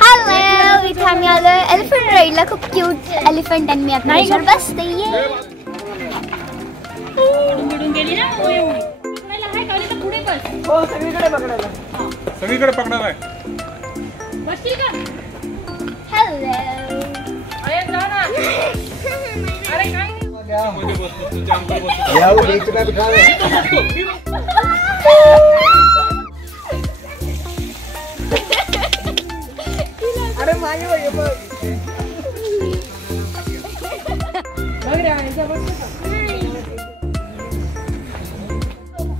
Hello, इथे आम्ही आलोय एलिफंट राईडला. खूप क्यूट एलिफंट आणि मी आता बसते. सगळीकडे पकडणार आहे. अरे मागे बघ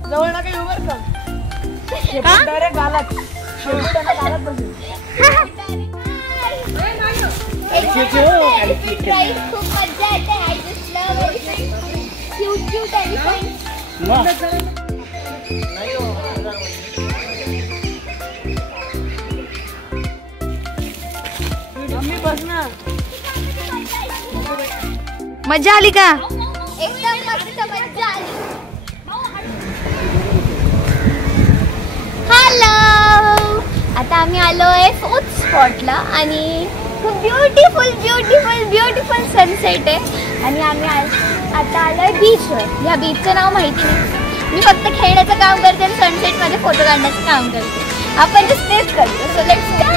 जवळ ना काही उभं का डायरेक्ट गालात गालात बसून खूप मजा येते. I just love cute cute elephant. मजा आली का? एकदम मस्त मजा आली. हॅलो, आता आम्ही आलोय फोर्थ स्पॉटला आणि खूप ब्युटिफुल ब्युटिफुल ब्युटिफुल सनसेट आहे. आणि आम्ही आता आलोय बीचवर. या बीचचं नाव माहिती नाही. मी फक्त खेळण्याचं काम करते आणि सनसेटमध्ये फोटो काढण्याचं काम करते. आपण तेच करतो. So let's go.